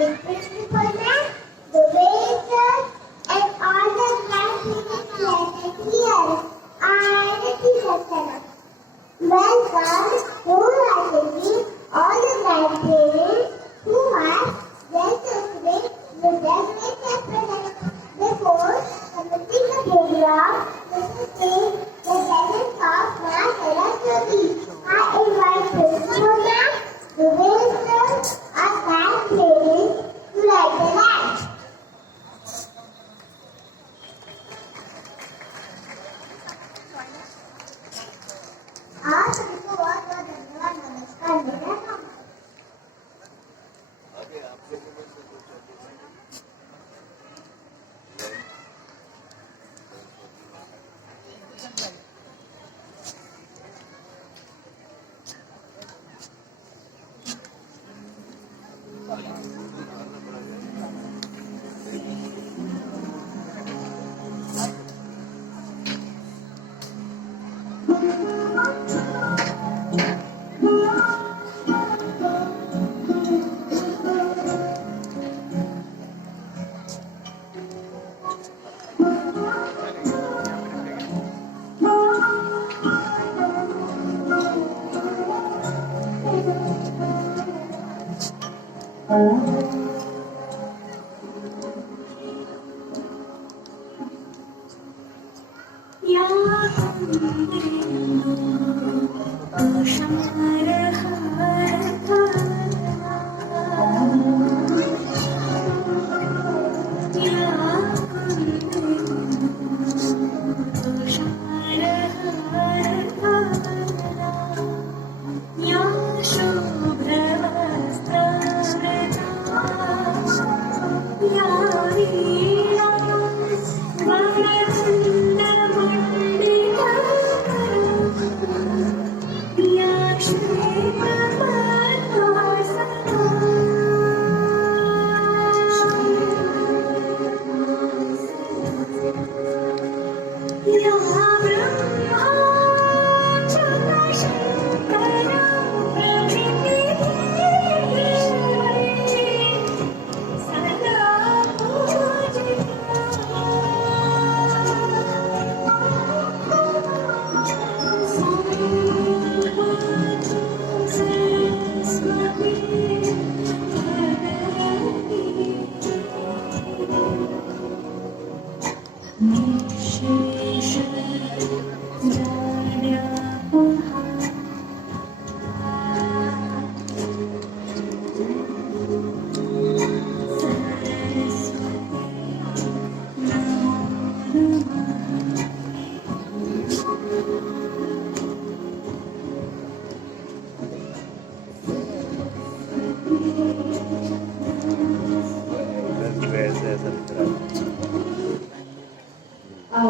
the principal man, the waiters, and all the grandparents present here. I am the teacher. Welcome wholeheartedly all the grandparents who have blessed us with the decorated present. Before commencing the program, let us take the presence of my Saraswati. I invite Principal Ma'am, the visitors, our grandparents to light the lamp. आप सभी को बहुत बहुत धन्यवाद। नमस्कार। मेरा नाम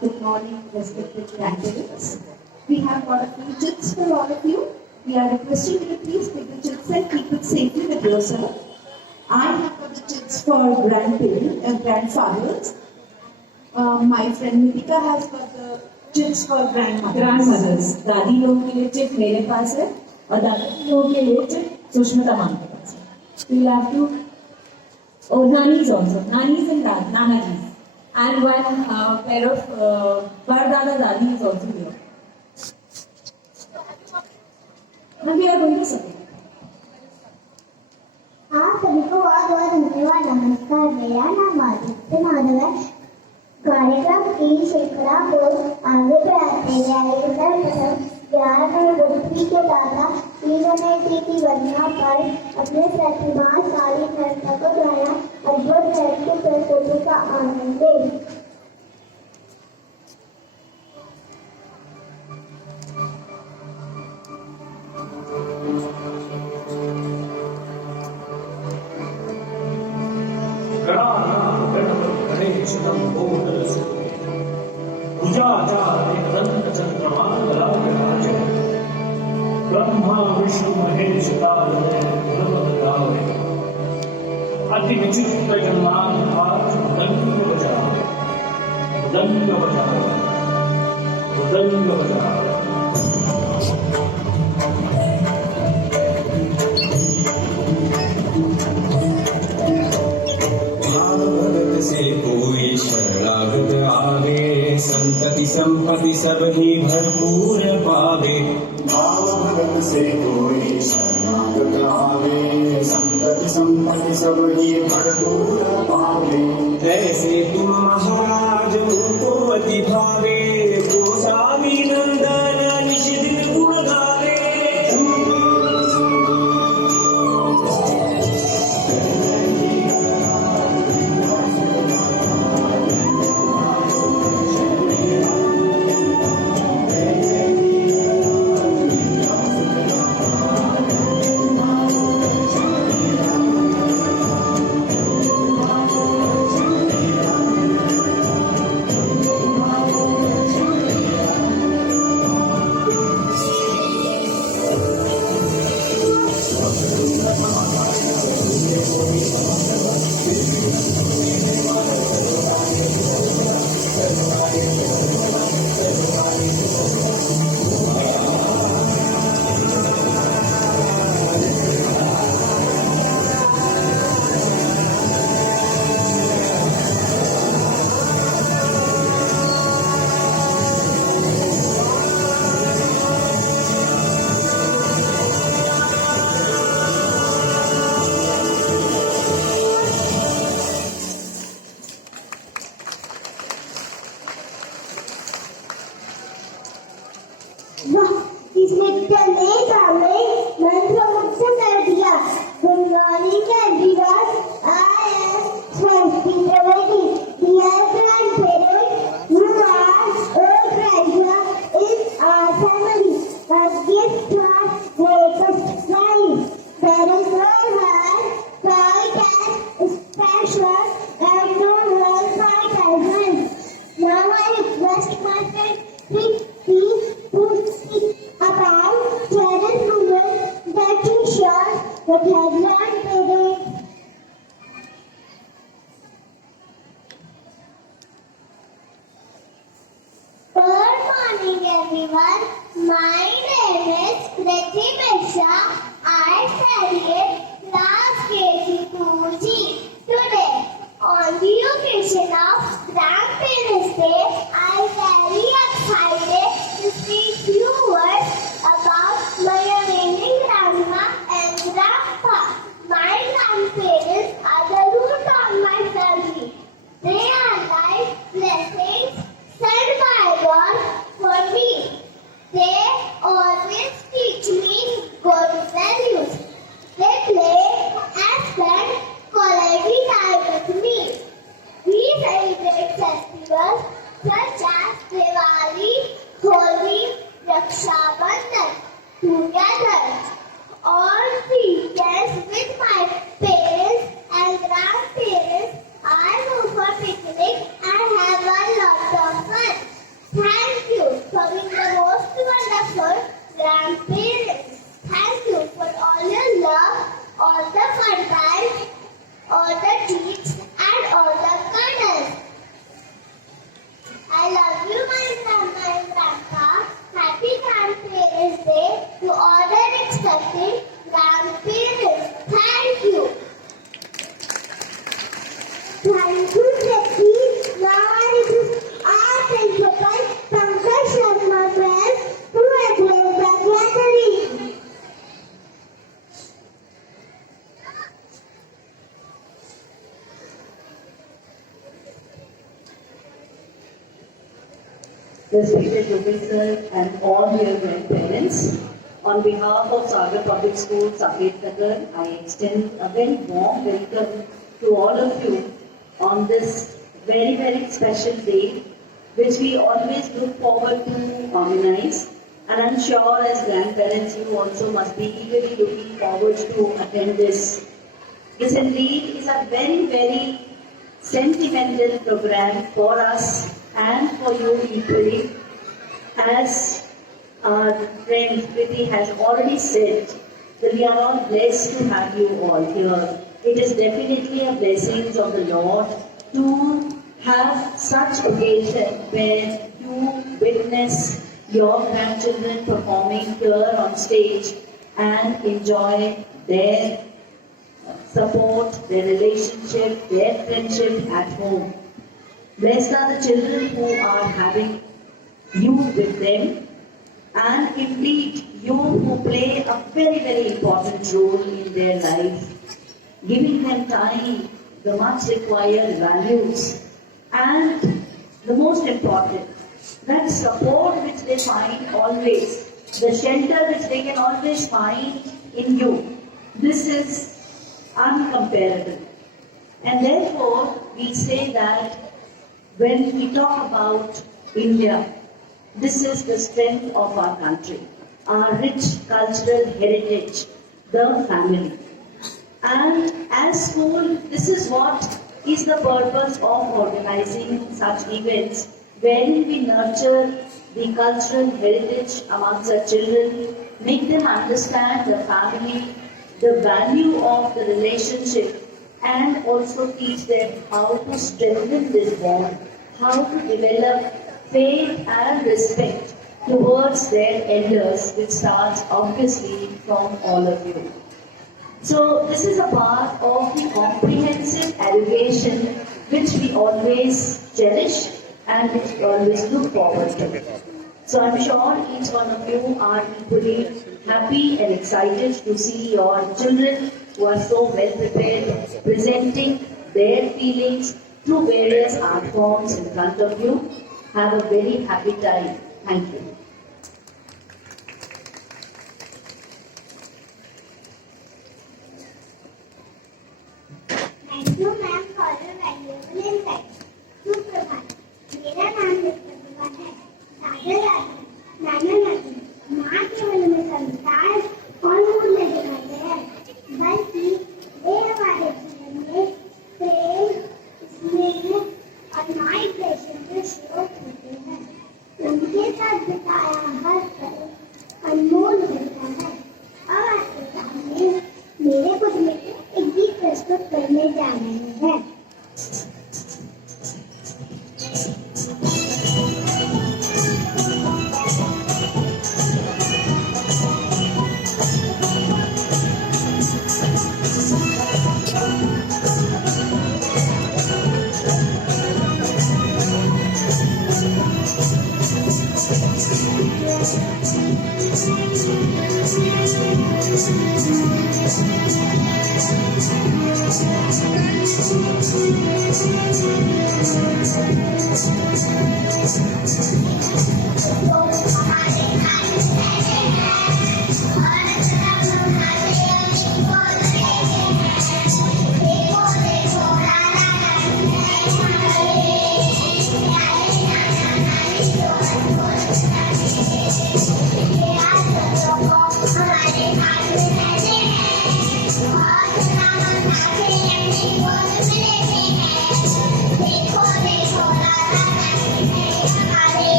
Good morning, respected grandparents. We have got a few tips for all of you. We are requesting you to please pick the tips and keep it safely with yourself. I have got the tips for grandparents and grandfathers. My friend Nitika has got the tips for grandmothers. दादी लोगों के लिए tip मेरे पास है और दादी लोगों के लिए टिप सुष्मिता मैम के पास है. So you'll have to, oh, nannies also, nannies and nananis. And one pair of Pardada Dadi is also here. And we are going to submit. आप सभी को बहुत बहुत धन्यवाद। नमस्कार। मेरा नाम आदित्य माधव है। कार्यक्रम की श्रृंखला को आगे बढ़ाते हुए सर्वप्रथम 11 गुरुजी के दादा श्री की वंदना पर अपने प्रतिभाशाली नर्तकों द्वारा अद्भुत नृत्य प्रस्तुति का आनंद लें। ब्रह्मा विष्णु महेश अति विचित्र जन्मान दंग बजा गावे संतति संपत्ति सब ही भरपूर पावे। जैसे तुम महाराज उनको अति भावे, गोस्वामी नंदन निज दिन गुण गावे। वाह, इसने चलने का में मंत्रमुग्ध कर दिया। Good morning everyone. I am Swasti Trivedi. Dear grandparents, you are a treasure in our family. A gift was greatest value. There is no one quite as special and no one quite as well. Now I request my friend Priti to speak about children women that ensure that have grandparents. Good morning everyone. My name is Priti Mishra. I studied class KG2G. Today, on the occasion of Grandparents' Day, I am very excited to speak few words about my amazing grandma and grandpa. My grandparents are the root of my family. They are like blessings sent by God for me. They always teach me good values. They play and spend quality time with me. We celebrate festivals such as Diwali, Holi, Raksha Bandhan together. On weekends with my parents and grandparents, I go for picnic and have a lot of fun. Thank you for being the most wonderful grandparents. Thank you for all your love, all the fun times, all the treats, and all the cuddles. I love you, my grandma and grandpa. Happy Grandparents' Day to all the expecting grandparents. Thank you. Thank you, Jackie. Now I request our principal, Pankaj Sharma, to address the gathering. Respected professors and all your grandparents, on behalf of Sagar Public School, Saket, I extend a very warm welcome to all of you on this very, very special day, which we always look forward to organize. And I'm sure as grandparents, you also must be eagerly looking forward to attend this. This indeed is a very, very sentimental program for us and for you equally. As our friend Priti has already said, that we are all blessed to have you all here. It is definitely a blessing of the Lord to have such occasion where you witness your grandchildren performing here on stage and enjoy their support, their relationship, their friendship at home. Blessed are the children who are having you with them. and indeed you who play a very, very important role in their life, giving them time, the much required values, and the most important, that support which they find always, the shelter which they can always find in you. This is uncomparable. And therefore, we say that when we talk about India, this is the strength of our country, our rich cultural heritage, the family. And as school, this is what is the purpose of organizing such events, wherein we nurture the cultural heritage amongst our children, make them understand the family, the value of the relationship, and also teach them how to strengthen this bond, how to develop faith and respect towards their elders, which starts obviously from all of you. So this is a part of the comprehensive education which we always cherish and which we always look forward to. So I'm sure each one of you are equally happy and excited to see your children who are so well prepared, presenting their feelings through various art forms in front of you. Have a very happy time. Thank you. Thank you, ma'am, for your valuable insight. सुप्रभात, मेरा नाम mister प्रतिभा है। दादा दादी, नाना नानी, माँ केवल में संस्कार और मूल्य दिखाते हैं, बल्कि वे हमारे जीवन में प्रेम, स्नेह और मार्गदर्शन के स्रोत होते हैं। उनके साथ बिताया हर पल अनमोल होता है। अब आपके सामने मेरे खुद में एक गीत प्रस्तुत करने जा रहे हैं।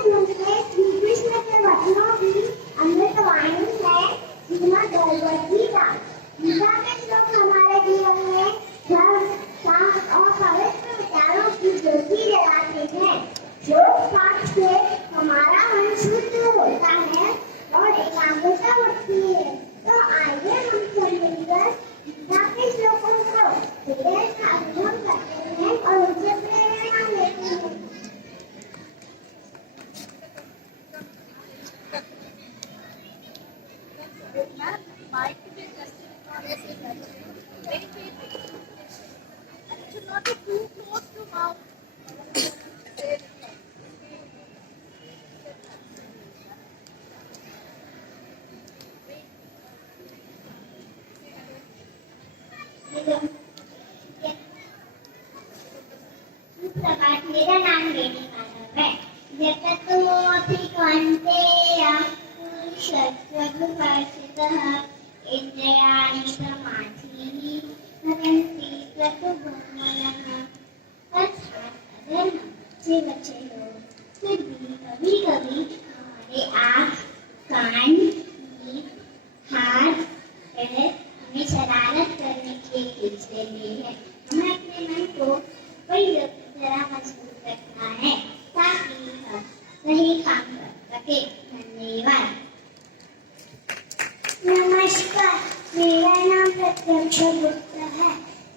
सुनेंगे श्री कृष्ण के वचनों की अमृतवाणी है श्रीमद् भगवद गीता। गीता के श्लोक हमारे जीवन में धर्म, शांत और पवित्र विचारों की ज्योति जलाते हैं। श्लोक पाठ से हमारा मन शुद्ध होता है और एकाग्रता बढ़ती है। तो आइए हम सब मिलकर गीता के श्लोकों को हृदय से अनुभव करते हैं और उनसे प्रेरणा लेते हैं। सुप्रभात, मेरा नाम लेनी माधव है। जगतोऽधिकन्तेय पुरुषत्वविभाषितः इंद्रियाणि समाधिः भवन्ति प्रतुभमनः। अर्थात अगर हम से बच्चे लोग फिर भी कभी कभी हमारे आँख, कान, जीभ, हाथ, पैर हमें शरारत करने के लिए खींच लेते हैं। हमें अपने मन को वही तरह मजबूत रखना है ताकि हम सही काम कर सके। धन्यवाद। नमस्कार, मेरा नाम प्रत्यक्ष गुप्ता है।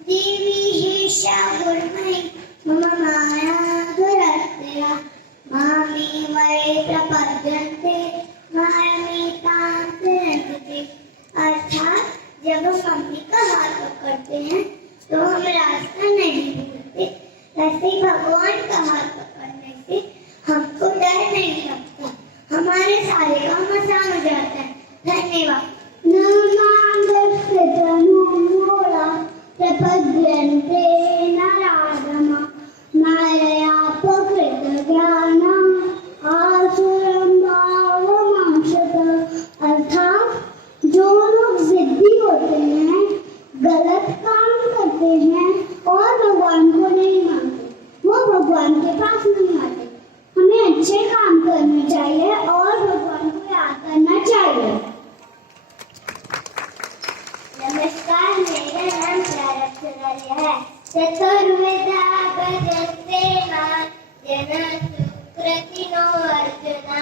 देवी हेशा गुरुमयी मम माया दुरत्या मामे वै प्रपद्यन्ते मायमेतां प्रयन्ते। अर्थात जब हम मम्मी का हाथ पकड़ते हैं तो हम रास्ता नहीं भूलते, वैसे ही भगवान का हाथ पकड़ने से हमको डर नहीं लगता, हमारे सारे काम आसान हो जाता है। धन्यवाद। प्रपद्यन्ते नराधमा मायया प्रकृतज्ञानं आसुरं भावमांशतः। अर्थात जो लोग जिद्दी होते हैं, गलत काम करते हैं और भगवान को नहीं मानते, वो भगवान के पास नहीं आते। हमें अच्छे काम करने चाहिए और भगवान को याद करना चाहिए। नमस्कार, मेरा नाम शारद सुनारिया है। चतुर्वेदा भजन्ते मां जना सुकृतिनो अर्जुना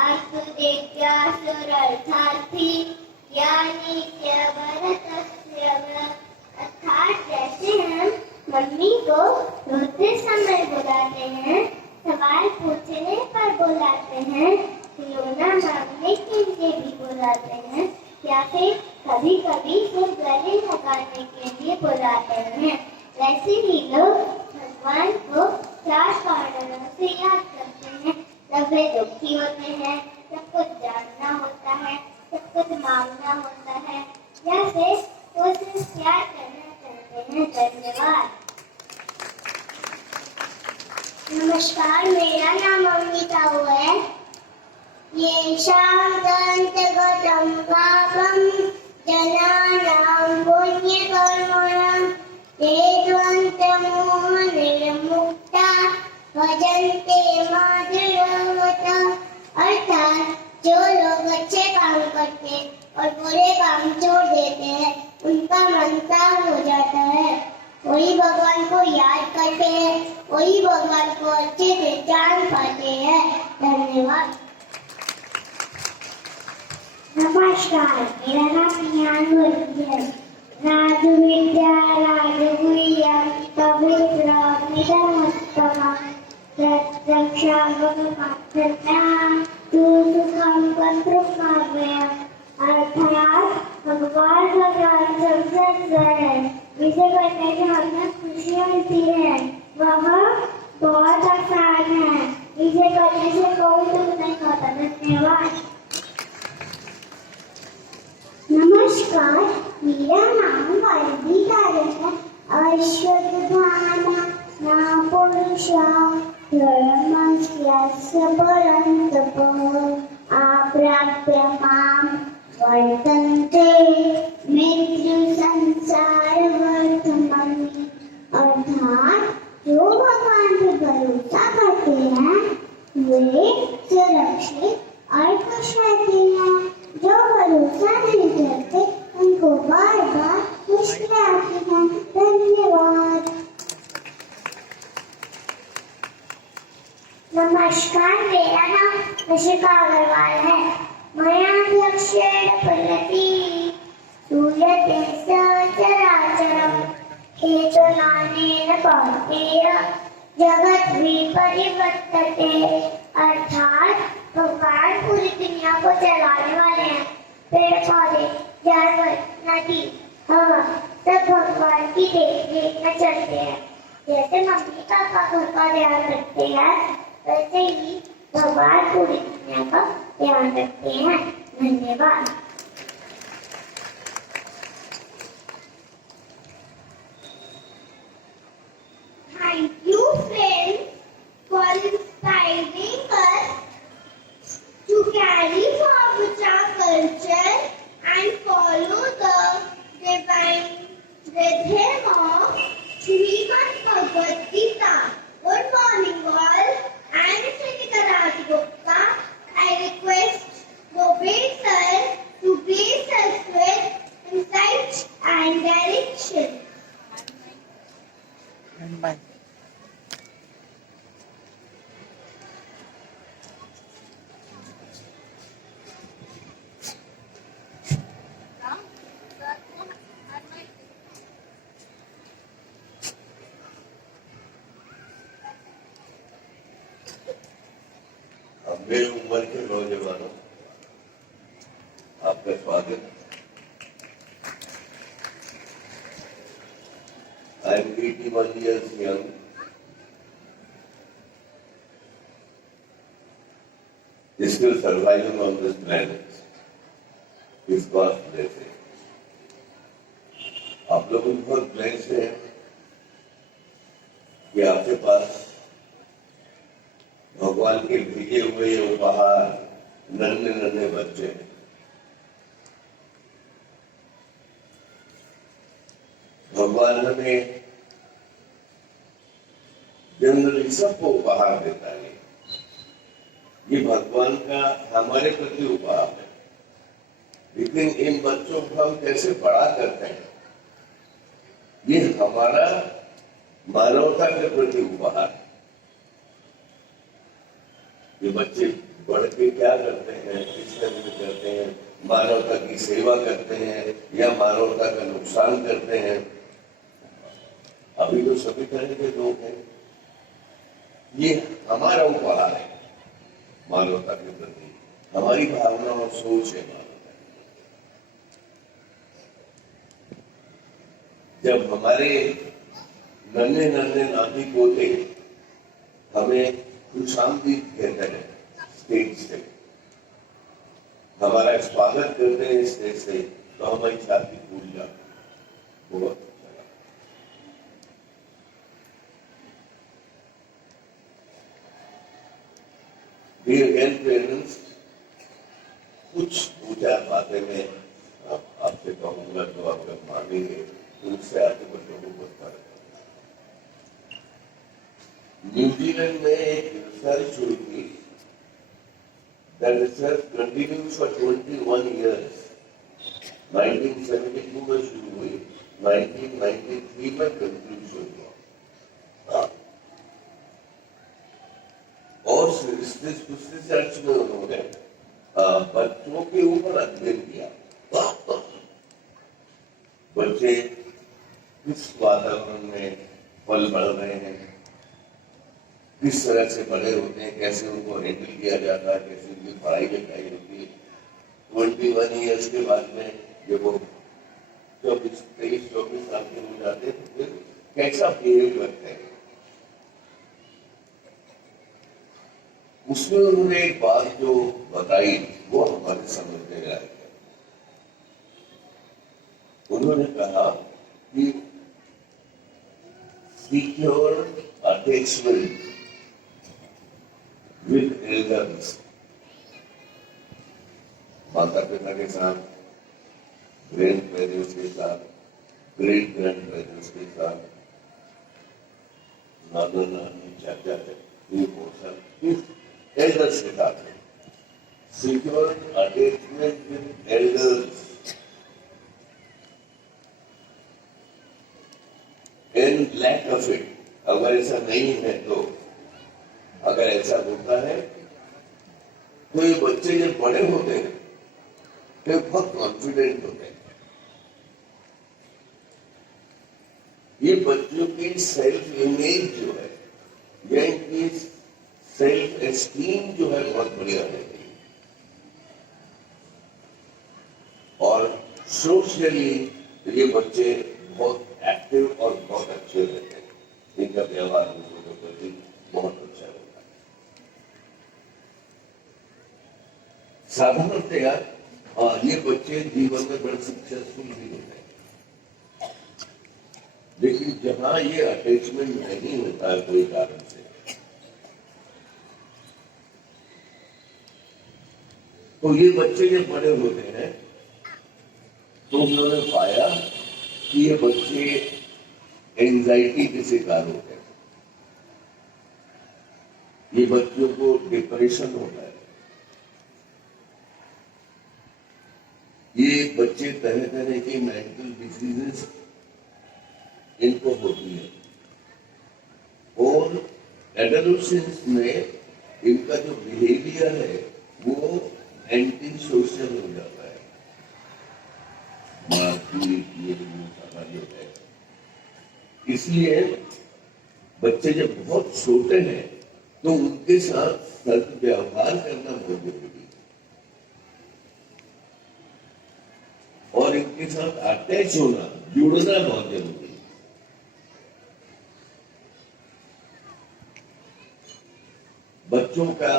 आसुदेव्यासुरर्थार्थी ज्ञानी च भरतस्य वा। अर्थात जैसे हम मम्मी को रोते समय बुलाते हैं, सवाल पूछने पर बुलाते हैं, खिलौना मांगने के लिए भी बुलाते हैं, या फिर कभी कभी सिर्फ गले लगाने के लिए बुलाते हैं, वैसे ही लोग भगवान को 4 कारणों से याद करते हैं। जब वे दुखी होते हैं, सब कुछ जानना होता है, सब कुछ मांगना होता है, या फिर वो सिर्फ प्यार करना चाहते हैं। धन्यवाद। नमस्कार, मेरा नाम अमृता है। ये शांतगतं पापं जनानां पुण्यकर्मणां ते द्वन्द्वमोहनिर्मुक्ता भजन्ते मां। अर्थात जो लोग अच्छे काम करते और बुरे काम छोड़ देते हैं, उनका मन साफ हो जाता है, वही भगवान को याद करते हैं, वही भगवान को अच्छे से जान पाते हैं। धन्यवाद। नमस्कार, मेरा नाम ज्ञान है। राजु विद्या राजगुह्यं पवित्रमिदमुत्तमं प्रत्यक्षागममात्रता तु सुखं कर्तृमव्ययम्। अर्थात भगवान सबसे ईश्वर है, जिसे करने से हमें खुशी मिलती है, वह बहुत आसान है, इसे करने से कोई दुख नहीं होता। धन्यवाद। नमस्कार, मेरा नाम वाल्मीकि है। अश्वत्थामा न पुरुषा धर्मस्य परन्तपः आप्राप्य मां वर्तन्ते मृत्यु संसार वर्तमानि। अर्थात जो भगवान पे भरोसा करते हैं वे सुरक्षित और खुश रहते हैं। जो भरोसा नहीं करते उनको बार बार मुश्किलें आती हैं। धन्यवाद। नमस्कार, मेरा नाम निशिका अग्रवाल है। मया लक्ष्येण पल्लवी सूयते सचराचरम् हेतुनानेन कौन्तेय जगत विपरिवर्तते। अर्थात भगवान पूरी दुनिया को चलाने वाले हैं। पेड़ पौधे, जानवर, नदी, हवा सब भगवान की देखरेख में चलते हैं। जैसे मम्मी पापा घर का ध्यान रखते हैं, वैसे ही भगवान पूरी दुनिया का ध्यान रखते हैं। धन्यवाद। Thank you, friends, for inspiring us to carry forward our culture and follow the divine rhythm of Srimad Bhagavad Gita. Good morning, all. I am Srinika Rajgupta. I request Gopal sir to bless us with insight and direction. अब मेरी उम्र के नौजवानों, आपका स्वागत। I am 81 years young. Still surviving on this planet is God's blessing. आप लोग बहुत ब्लेस्ड हैं कि आपके पास भगवान के भेजे हुए ये उपहार नन्हे नन्हे बच्चे। भगवान हमें जनरली सबको उपहार देता है। ये भगवान का हमारे प्रति उपहार है, लेकिन इन बच्चों को हम कैसे बड़ा करते हैं, ये हमारा मानवता के प्रति उपहार है। ये बच्चे बढ़ के क्या करते हैं, किस तरह से करते हैं, मानवता की सेवा करते हैं या मानवता का नुकसान करते हैं। अभी तो सभी तरह के लोग हैं। ये हमारा उपहार है मानवता के प्रति, हमारी भावना और सोच है मानवता की। जब हमारे नन्हे नन्हे नाती पोते हमें खुशामदीद कहते हैं स्टेज से, हमारा स्वागत करते हैं स्टेज से, तो हमारी छाती फूल जाती। बहुत अच्छा लगा। डियर ग्रैंडपेरेंट्स, कुछ दो चार बातें मैं आपसे कहूंगा तो आप जब मानेंगे तो उससे आपके बच्चों को बहुत फर्क है। न्यूजीलैंड में एक रिसर्च हुई थी। That research continues for 21 years. 1972 में शुरू हुई, 1993 में कंक्लूजन हुआ। और इस रिसर्च में उन्होंने बच्चों के ऊपर अध्ययन किया। बच्चे किस वातावरण में पल बढ़ रहे हैं, किस तरह से बड़े होते हैं, कैसे उनको हैंडल किया जाता है, कैसे उनकी पढ़ाई लिखाई होती है। 21 ईयर्स के बाद में जब वो 23-24 साल के हो जाते हैं तो फिर कैसा बिहेव करते हैं। उसमें उन्होंने एक बात जो बताई वो हमारे समझने लायक है। उन्होंने कहा कि secure attachment with elders, माता पिता के साथ, ग्रैंड पेरेंट्स के साथ, ग्रेट ग्रैंड पेरेंट्स के साथ, नाना नानी चाचा चाची, एल्डर्स के साथ में, secure attachment with elders and lack of it, अगर ऐसा नहीं है तो, अगर ऐसा होता है तो ये बच्चे जब बड़े होते हैं तो बहुत कॉन्फिडेंट होते हैं। ये बच्चों की सेल्फ इमेज जो है या इनकी सेल्फ एस्टीम जो है बहुत बढ़िया रहती है, और सोशली ये बच्चे बहुत एक्टिव और बहुत अच्छे रहते हैं। इनका व्यवहार दूसरों के प्रति बहुत अच्छा होता है। साधारणतया ये बच्चे जीवन में बड़े सक्सेसफुल भी होते हैं, लेकिन जहां ये अटैचमेंट नहीं होता है कोई कारण से, तो ये बच्चे जब बड़े होते हैं तो उन्होंने पाया कि ये बच्चे एंजाइटी के शिकार होते हैं, ये बच्चों को डिप्रेशन होता है, ये बच्चे तरह तरह की मेंटल डिजीजेस इनको होती है, और एडोलेसेंस में इनका जो बिहेवियर है वो एंटी सोशल हो जाता है। ये सारा जो है, इसलिए बच्चे जब बहुत छोटे हैं तो उनके साथ सद्व्यवहार करना बहुत जरूरी है, और इनके साथ अटैच होना, जुड़ना बहुत जरूरी है। बच्चों का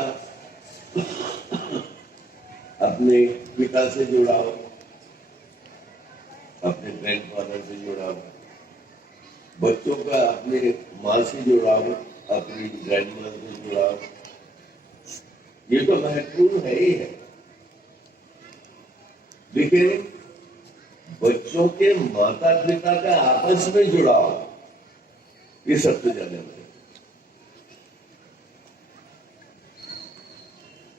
अपने पिता से जुड़ाव, अपने ग्रैंडफादर से जुड़ाव, बच्चों का अपने माँ से जुड़ाव, अपनी ग्रैंडमदर से जुड़ाव, ये तो महत्वपूर्ण है ही है, लेकिन बच्चों के माता पिता का आपस में जुड़ाव, ये सबसे ज्यादा है।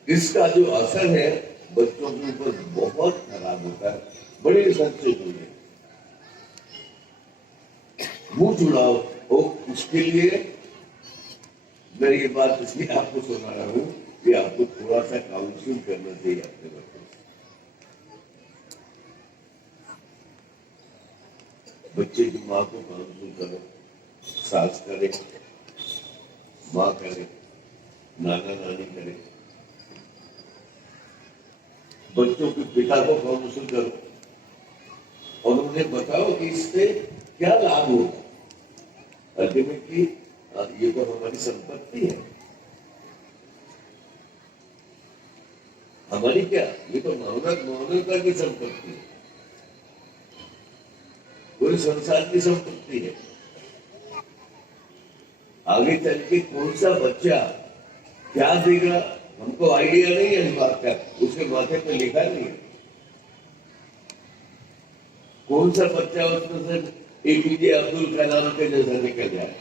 इसका जो असर है बच्चों के ऊपर बहुत खराब होता है, बड़ी सच्चे हुए वो जुड़ाव हो। उसके लिए मैं ये बात इसलिए आपको सुना रहा हूं कि आपको थोड़ा सा काउंसलिंग करना चाहिए अपने बच्चों से। बच्चे की माँ को काउंसलिंग करो, सास करे, माँ करे, नाना नानी करे, बच्चों के पिता को काउंसिल करो और उन्हें बताओ कि इससे क्या लाभ होगा। अल्टीमेटली ये तो हमारी संपत्ति है, हमारी क्या, ये तो मानवता की संपत्ति है, पूरे संसार की संपत्ति है। आगे चल के कौन सा बच्चा क्या देगा हमको आइडिया नहीं है इस बात का, उसके माथे पे लिखा नहीं है। कौन सा बच्चा उसमें से APJ अब्दुल कलाम के जैसा निकल जाए।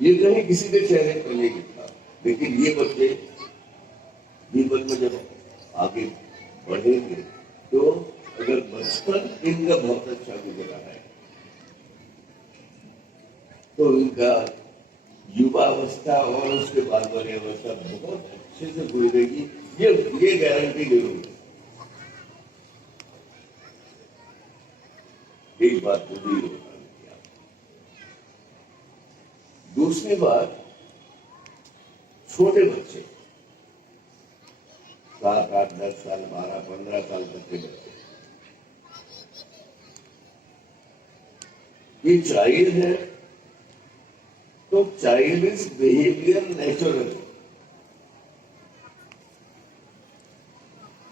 ये कहीं किसी के चेहरे पर नहीं दिखता, लेकिन ये बच्चे जीवन में जब आगे बढ़ेंगे तो अगर बचपन इनका बहुत अच्छा गुजरा है तो इनका युवावस्था और उसके बाद वाली अवस्था बहुत अच्छे से गुजरेगी, ये गारंटी जरूर है। एक बात तो भी होता। दूसरी बात, छोटे बच्चे 7, 8, 10 साल, 12, 15 साल तक के बच्चे, ये चाइल्ड है तो चाइल्डिश बिहेवियर नेचुरल।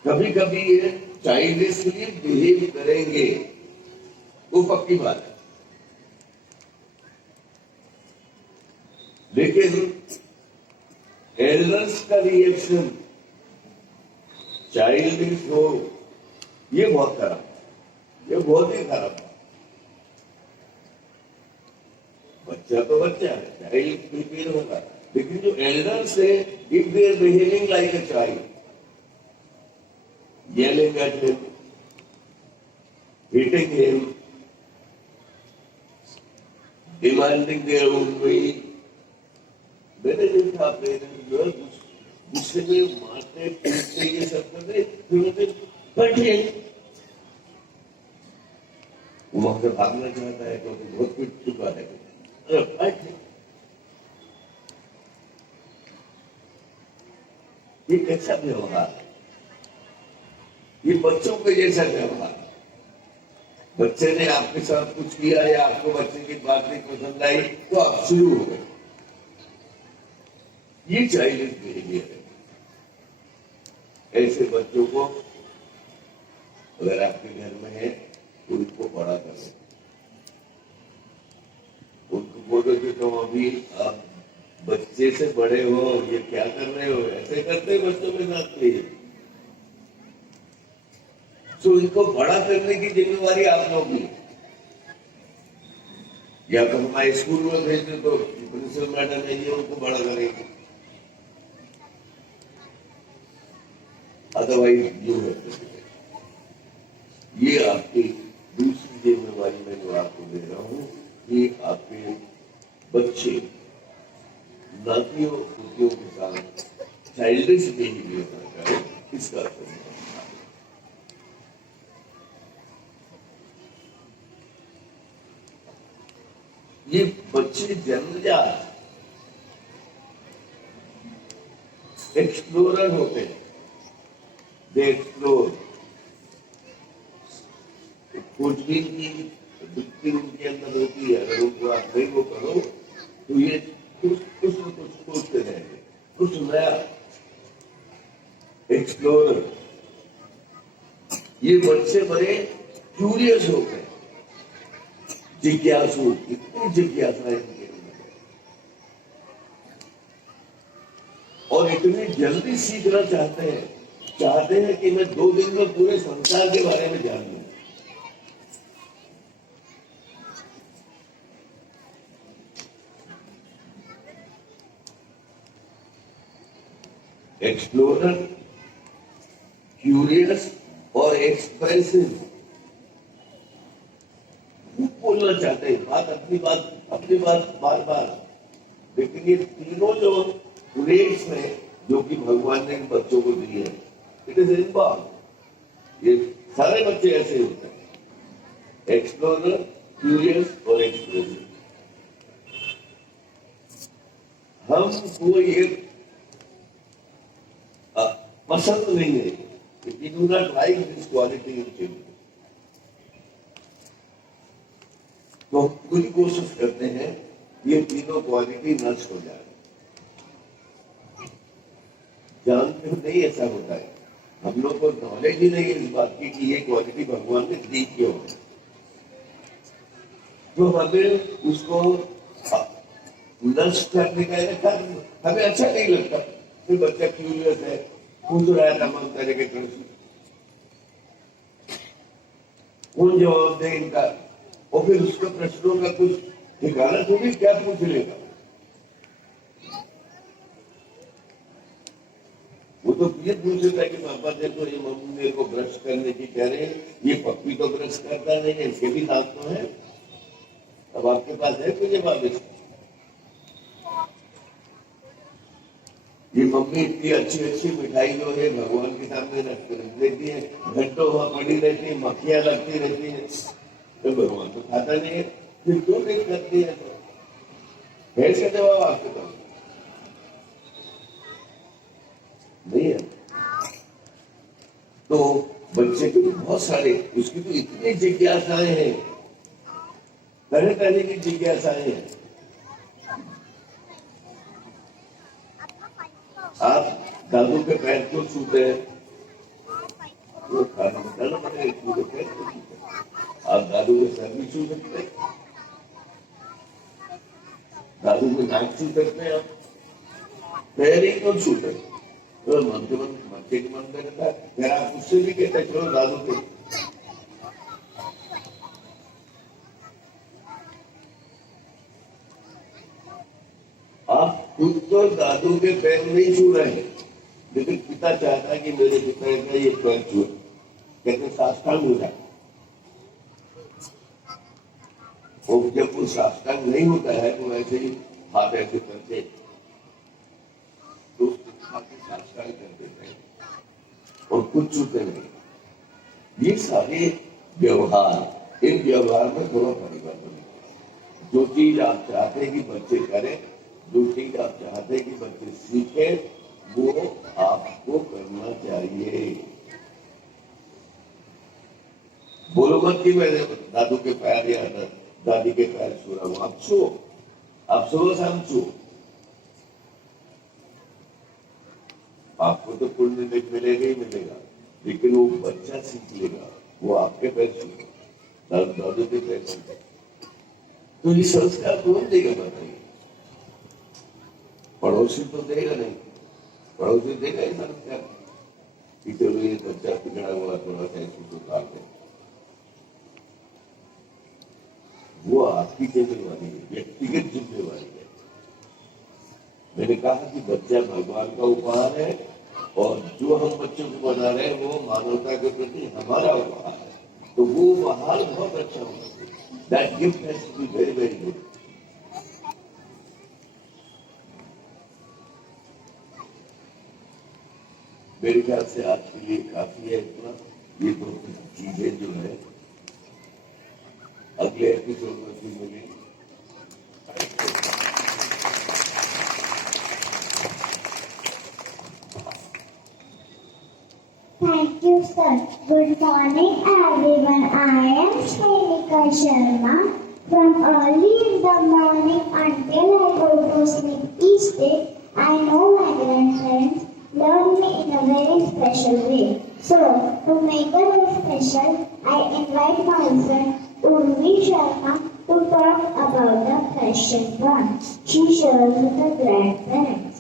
कभी कभी ये चाइल्डिशली बिहेव करेंगे, वो पक्की बात है, लेकिन एल्डर्स का रिएक्शन चाइल्डिश हो, ये बहुत खराब है, ये बहुत ही खराब है। बच्चा बच्चा तो बच्चा है, चाइल्ड प्रिपेयर होगा, लेकिन जो एल्डर्स है, if they are behaving like a child, yelling at him, hitting him, demanding their own way, मैंने देखा पेरेंट्स जो है गुस्से में मारते पीटते ये सब करते, फिर उनसे बैठिए, वो वहां से भागना चाहता है क्योंकि बहुत पीट चुका है, अरे बैठिए, ये कैसा व्यवहार है? ये बच्चों के जैसा व्यवहार। बच्चे ने आपके साथ कुछ किया या आपको बच्चे की बात नहीं पसंद आई तो आप शुरू हो गए, ये चाइल्डिश बिहेवियर है। ऐसे बच्चों को अगर आपके घर में है तो उनको बड़ा करें, उनको बोलो कि तुम अभी आप बच्चे से बड़े हो, ये क्या कर रहे हो, ऐसे करते बच्चों के साथ नहीं। तो इनको बड़ा करने की जिम्मेवारी आप लोगों की, या तो हमारे स्कूल में भेज दे तो प्रिंसिपल मैडम है ये उनको बड़ा करेंगे, अदरवाइज यू है। ये आपकी दूसरी जिम्मेवारी मैं जो आपको दे रहा हूं कि आपके बच्चे नातियों पुतियों के साथ चाइल्डिश बिहेवियर ना करें, इसका ये बच्चे जन्मजात एक्सप्लोरर होते हैं, दे एक्सप्लोर, खोजबीन की वृत्ति उनके अंदर होती है। अगर उनको आप नहीं वो करो तो ये कुछ न कुछ खोजते रहेंगे, कुछ नया एक्सप्लोरर। ये बच्चे बड़े क्यूरियस होते हैं, जिज्ञासु, इतनी जिज्ञासा है इनके अंदर और इतनी जल्दी सीखना चाहते हैं कि मैं 2 दिन में पूरे संसार के बारे में जान लूं। एक्सप्लोरर, क्यूरियस और एक्सप्रेसिव, बोलना चाहते हैं अपनी बात बार बार। लेकिन ये तीनों जो ट्रेट्स हैं जो कि भगवान ने बच्चों को दिए हैं, इट इज इनबॉर्न। ये सारे बच्चे ऐसे होते हैं, एक्सप्लोरर, क्यूरियस और एक्सप्रेसिव। हमको ये पसंद नहीं है, we do not like this quality in children. तो हम पूरी कोशिश करते हैं ये तीनों क्वालिटी नष्ट हो जाए। जानते हो नहीं ऐसा होता है, हम लोग को नॉलेज ही नहीं है इस बात की कि ये क्वालिटी भगवान ने दी क्यों है। तो हमें उसको नष्ट करने का हमें अच्छा नहीं लगता। फिर बच्चा क्यूरियस है, पूछ रहा है तमाम तरह के प्रश्न, कौन जवाब दे इनका, और फिर उसके प्रश्नों का कुछ ठिकाना थोड़ी, क्या पूछ लेगा वो तो ये पूछ लेता है कि पापा देखो ये मम्मी मेरे को ब्रश करने की कह रहे हैं, ये पप्पी तो ब्रश करता नहीं है, इसके भी दांत तो है, अब आपके पास है कुछ जवाब इसका? ये मम्मी इतनी अच्छी मिठाई जो है भगवान के सामने रख देती है, घंटों वहां पड़ी रहती है, मक्खियां लगती रहती है, तो भगवान तो खाता नहीं है, फिर क्यों नहीं करती है? तो इसका जवाब आपके पास नहीं है। तो बच्चे के बहुत सारे, उसकी तो इतनी जिज्ञासाएं हैं, तरह तरह की जिज्ञासाएं हैं। आप दादू के पैर क्यों छूते हैं? वो खाना बताना पड़ेगा, पैर क्यों छूते हैं? आप दादू के सर भी छू सकते हैं, दादू के नाक छू सकते हैं, आप पैर ही क्यों छूते? तो मन के मन बच्चे के मन में रहता है, फिर आप उससे भी कहते चलो दादू के। खुद तो दादू के पैर नहीं छू रहे हैं, लेकिन पिता चाहता है कि मेरे पिता का ये पैर छू, कहते साष्टांग हो जाए। और जब वो साष्टांग नहीं होता है तो ऐसे ही हाथ ऐसे करके तो साष्टांग कर देते हैं और कुछ छूते नहीं। ये सारे व्यवहार, इन व्यवहार में थोड़ा परिवर्तन है। जो चीज आप चाहते हैं कि बच्चे करें, जो चीज आप चाहते हैं कि बच्चे सीखें, वो आपको करना चाहिए। बोलो मत कि मैंने दादू के पैर या दादी के पैर छू रहा हूं। आप छू, आप सुबह शाम छू, आपको तो पुण्य मिलेगा ही मिलेगा, लेकिन वो बच्चा सीख लेगा, वो आपके पैर छूएगा, दादू के पैर छूएगा। तो ये संस्कार कौन देगा बताइए? पड़ोसी तो देगा नहीं, पड़ोसी देगा ये संस्कार कि चलो ये बच्चा बिगड़ा हुआ थोड़ा सा इसको उतार दे। वो आपकी जिम्मेवारी है, व्यक्तिगत जिम्मेवारी है। मैंने कहा कि बच्चा भगवान का उपहार है और जो हम बच्चों को बना रहे हैं वो मानवता के प्रति हमारा उपहार है, तो वो उपहार बहुत अच्छा होगा। That gift has to be very, very good. मेरे ख्याल से आज के लिए काफी है इतना। ये दो चीजें जो है अगले एपिसोड में भी मिलेंगी। Thank you, sir. Good morning, everyone. I am Shrenika Sharma. From early in the morning until I go to sleep each day, I know my grandparents love me in a very special way. So, to make it very special, I invite my friend Urvi Sharma to talk about the precious bond she shares with her grandparents.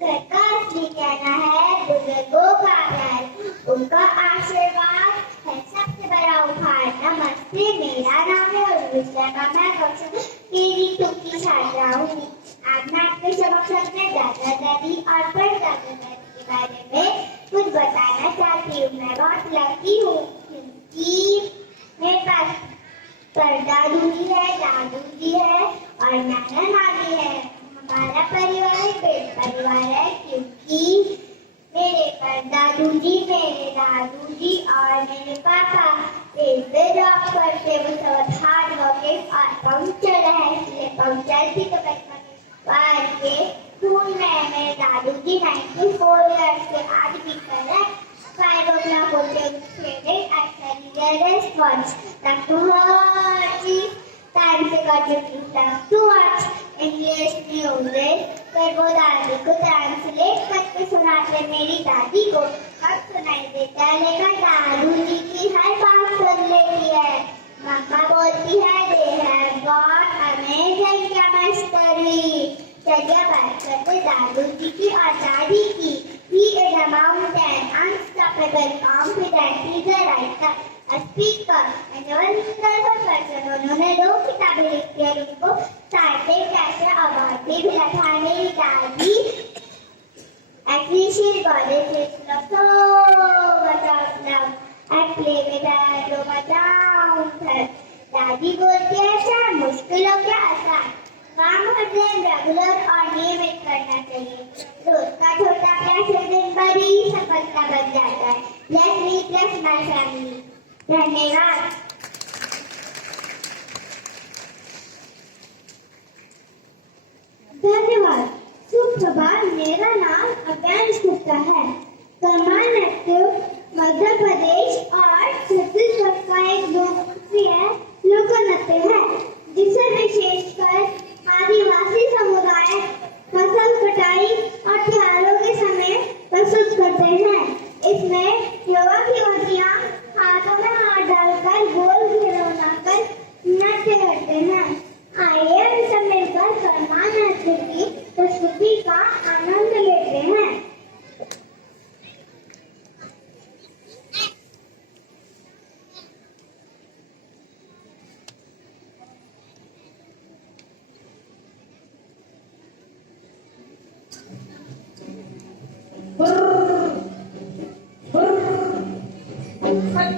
घर का असली कहना है बुजुर्गों का प्यार, उनका आशीर्वाद है सबसे बड़ा उपहार। नमस्ते, मेरा नाम है उर्वी शर्मा, मैं कक्षा KG2 की छात्रा हूँ। आज मैं आपके समक्ष अपने दादा दादी और परदादा दादी के बारे में कुछ बताना चाहती हूँ। मैं बहुत लकी हूँ क्योंकि मेरे पास परदादू जी है, दादू जी है और नाना नानी है। हमारा परिवार बड़ा परिवार है क्योंकि मेरे परदादू जी, मेरे दादू जी और मेरे पापा रेलवे जॉब करते, वो सब हार्ड वर्किंग और पंक्चर है, इसलिए पंक्चर थी तो बचपन के स्कूल में मेरे दादू जी 94 ईयर्स के आज भी कर रहे। 5 o'clock होते ट्रेनिंग एक्शन रेस्पॉन्स तक तो हर चीज टाइम से कर चुकी हूँ। टू वॉच इंग्लिश न्यूज़ फिर वो दादी को ट्रांसलेट करके सुनाते। मेरी दादी को अब सुनाई देता है लेकिन दादू जी की हर बात सुन लेती है। मम्मा बोलती है they have got amazing chemistry. चलिए बात करते दादू जी की और दादी की। He is a mountain, unstoppable, confident, he's a writer, a speaker, and a wonderful person. उन्होंने 2 किताबें लिखी है, उनको साहित्य कैसे अवार्ड भी मिला था। मेरी दादी actually she embodies his love, so much of love. I play with her, roam around her. दादी बोलती है ऐसा मुश्किल हो क्या आसान, काम हर दिन रेगुलर और नियमित करना चाहिए। रोज का छोटा प्रयास एक दिन बड़ी सफलता बन जाता है। Bless me, bless my family. धन्यवाद। धन्यवाद। सुप्रभात, मेरा नाम अज्ञान गुप्ता है। कर्मान एक्टिव मध्य प्रदेश और छत्तीसगढ़ का एक लोकप्रिय लोकनृत्य है जिसे विशेषकर आदिवासी समुदाय फसल कटाई और त्योहारों के समय प्रस्तुत करते हैं। इसमें युवा युवतियां हाथों में हाथ डालकर गोल घेरा बनाकर नृत्य करते हैं। आइए हम सब मिलकर कर्मा नृत्य की प्रस्तुति का आनंद लेते हैं। Karma